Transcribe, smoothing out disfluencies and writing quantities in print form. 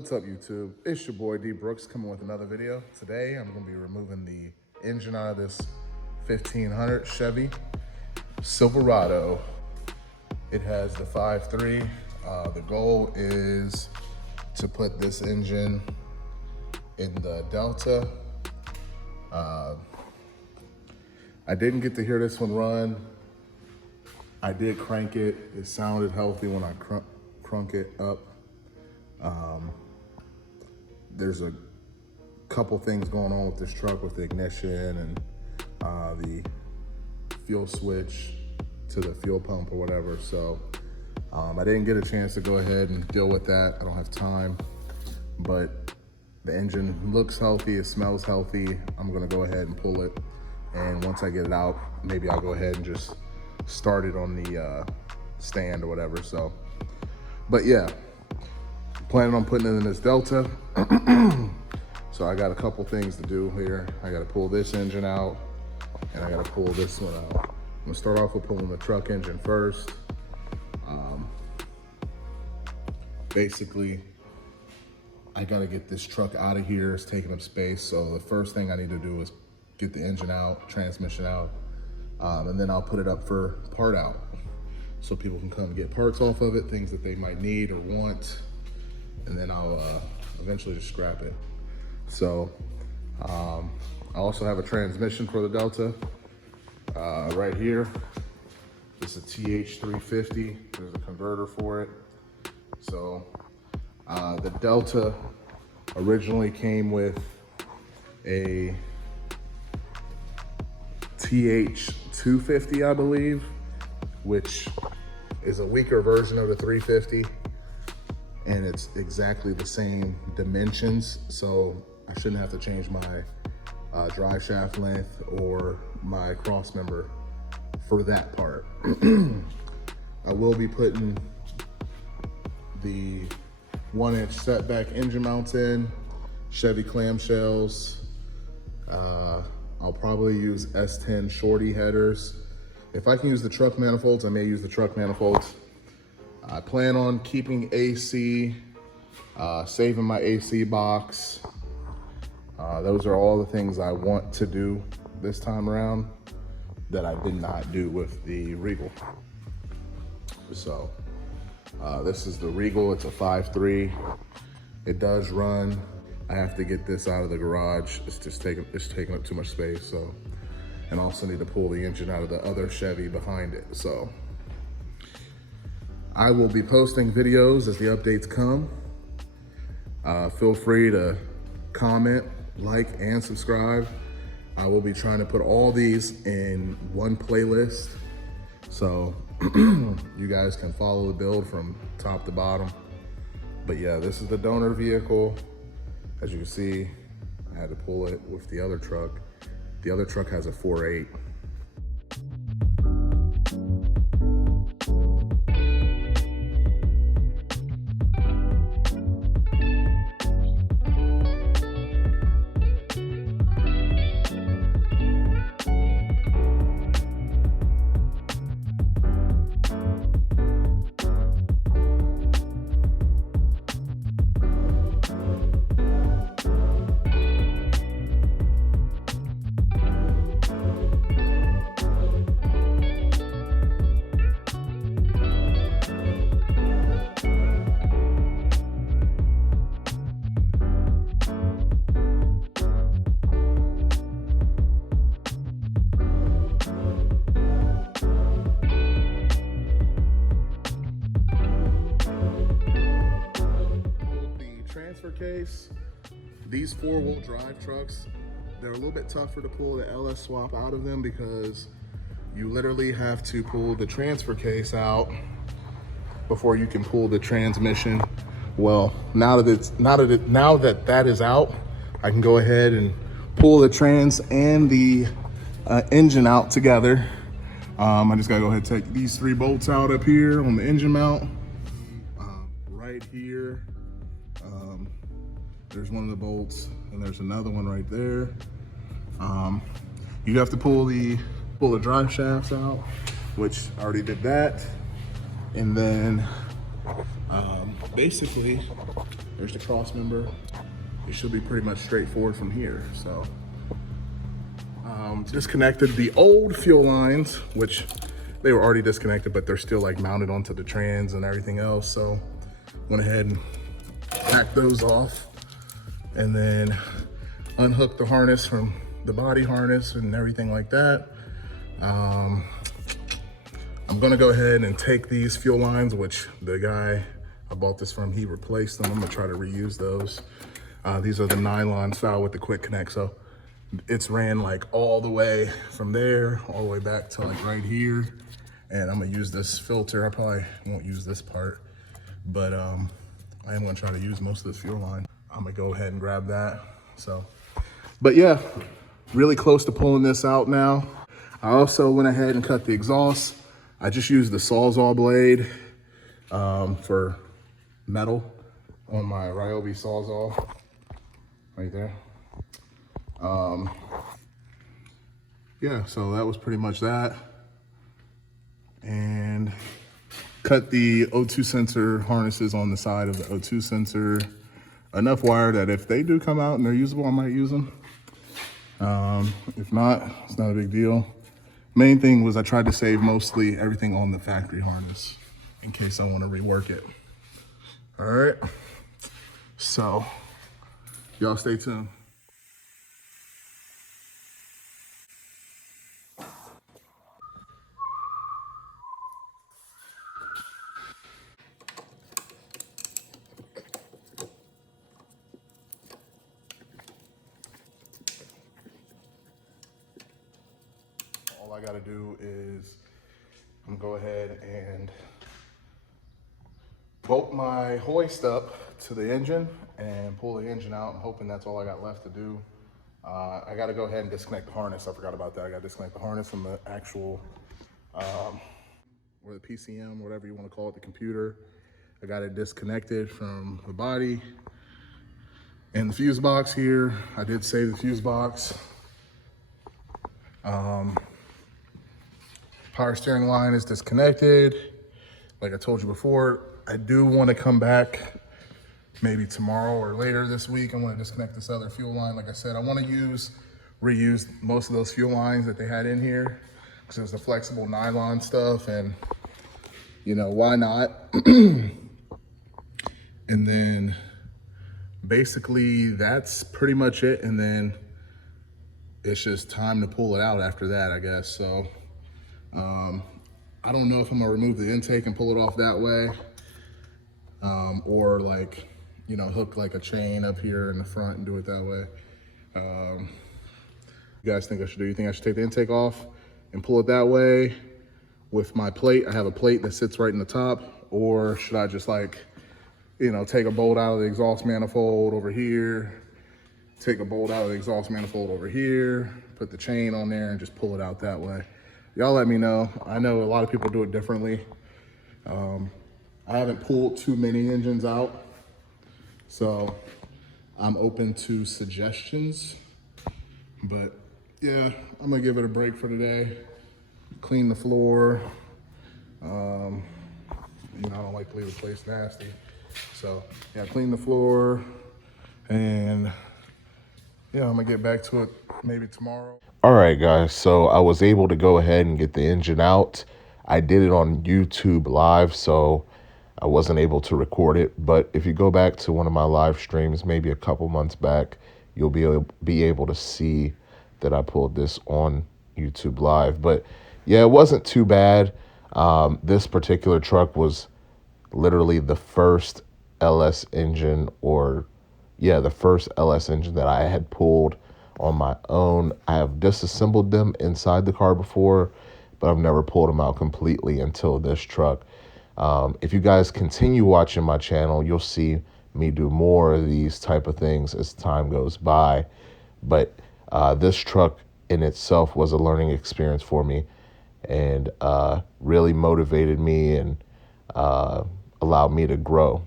What's up, YouTube? It's your boy D Brooks coming with another video. Today I'm going to be removing the engine out of this 1500 Chevy Silverado. It has the 5.3. The goal is to put this engine in the Delta. I didn't get to hear this one run. I did crank it. It sounded healthy when I crunk it up. There's a couple things going on with this truck with the ignition and the fuel switch to the fuel pump or whatever. So I didn't get a chance to go ahead and deal with that. I don't have time, but the engine looks healthy. It smells healthy. I'm gonna go ahead and pull it. And once I get it out, maybe I'll go ahead and just start it on the stand or whatever. So, but yeah, planning on putting it in this Delta. So I got a couple things to do here. I gotta pull this engine out and I gotta pull this one out. I'm gonna start off with pulling the truck engine first. Basically, I gotta get this truck out of here. It's taking up space. So the first thing I need to do is get the engine out, transmission out, and then I'll put it up for part out. So people can come get parts off of it, things that they might need or want, and then I'll eventually just scrap it. So I also have a transmission for the Delta right here. It's a TH350. There's a converter for it. So the Delta originally came with a TH250, I believe, which is a weaker version of the 350. And it's exactly the same dimensions. So I shouldn't have to change my drive shaft length or my cross member for that part. I will be putting the 1-inch setback engine mounts in, Chevy clamshells. I'll probably use S10 shorty headers. If I can use the truck manifolds, I may use the truck manifolds. I plan on keeping AC, saving my AC box. Those are all the things I want to do this time around that I did not do with the Regal. So this is the Regal. It's a 5.3. It does run. I have to get this out of the garage. It's taking up too much space. So, and also need to pull the engine out of the other Chevy behind it. So I will be posting videos as the updates come. Feel free to comment, like, and subscribe. I will be trying to put all these in one playlist, so you guys can follow the build from top to bottom. But yeah, this is the donor vehicle. As you can see, I had to pull it with the other truck. The other truck has a 4.8. Transfer case. These 4-wheel drive trucks, they're a little bit tougher to pull the LS swap out of them because you literally have to pull the transfer case out before you can pull the transmission. Well, now that that is out, I can go ahead and pull the trans and the engine out together. I just gotta go ahead and take these 3 bolts out up here on the engine mount. Right here, there's one of the bolts, and there's another one right there. You have to pull the drive shafts out, which I already did that. And then basically There's the cross member. It should be pretty much straightforward from here. So disconnected the old fuel lines, which they were already disconnected, but they're still like mounted onto the trans and everything else. So went ahead and hacked those off and then unhooked the harness from the body harness and everything like that. I'm gonna go ahead and take these fuel lines, which the guy I bought this from, he replaced them. I'm gonna try to reuse those. These are the nylon style with the quick connect. So it's ran like all the way from there, all the way back to like right here. And I'm gonna use this filter. I probably won't use this part, but I am gonna try to use most of this fuel line. I'm gonna go ahead and grab that. So, but yeah, really close to pulling this out now. I also went ahead and cut the exhaust. I just used the Sawzall blade for metal on my Ryobi Sawzall, right there. Yeah, so that was pretty much that. And cut the O2 sensor harnesses on the side of the O2 sensor. Enough wire that if they do come out and they're usable, I might use them. If not, it's not a big deal. Main thing was I tried to save mostly everything on the factory harness in case I want to rework it. All right, so y'all stay tuned. All I gotta do is I'm gonna go ahead and bolt my hoist up to the engine and pull the engine out. I'm hoping that's all I got left to do. I gotta go ahead and disconnect the harness. I forgot about that. I gotta disconnect the harness from the actual, or the PCM, whatever you wanna call it, the computer. I got it disconnected from the body and the fuse box here. I did save the fuse box. Power steering line is disconnected. Like I told you before, I do want to come back maybe tomorrow or later this week. I want to disconnect this other fuel line. Like I said, I want to reuse most of those fuel lines that they had in here because it was the flexible nylon stuff, and you know, why not? And then basically that's pretty much it. And then it's just time to pull it out after that, I guess. So I don't know if I'm gonna remove the intake and pull it off that way, or like, you know, hook like a chain up here in the front and do it that way. You guys think I should do? You think I should take the intake off and pull it that way with my plate? I have a plate that sits right in the top, or should I just like, you know, take a bolt out of the exhaust manifold over here, take a bolt out of the exhaust manifold over here, put the chain on there and just pull it out that way? Y'all let me know. I know a lot of people do it differently. I haven't pulled too many engines out, so I'm open to suggestions. But yeah, I'm gonna give it a break for today. Clean the floor. You know, I don't like to leave the place nasty. So yeah, clean the floor, and yeah, I'm gonna get back to it maybe tomorrow. All right, guys, so I was able to go ahead and get the engine out. I did it on YouTube Live, so I wasn't able to record it. But if you go back to one of my live streams, maybe a couple months back, you'll be able to see that I pulled this on YouTube Live. But yeah, it wasn't too bad. This particular truck was literally the first LS engine, the first LS engine that I had pulled on my own. I have disassembled them inside the car before, but I've never pulled them out completely until this truck. If you guys continue watching my channel, you'll see me do more of these type of things as time goes by. But this truck in itself was a learning experience for me, and really motivated me and allowed me to grow.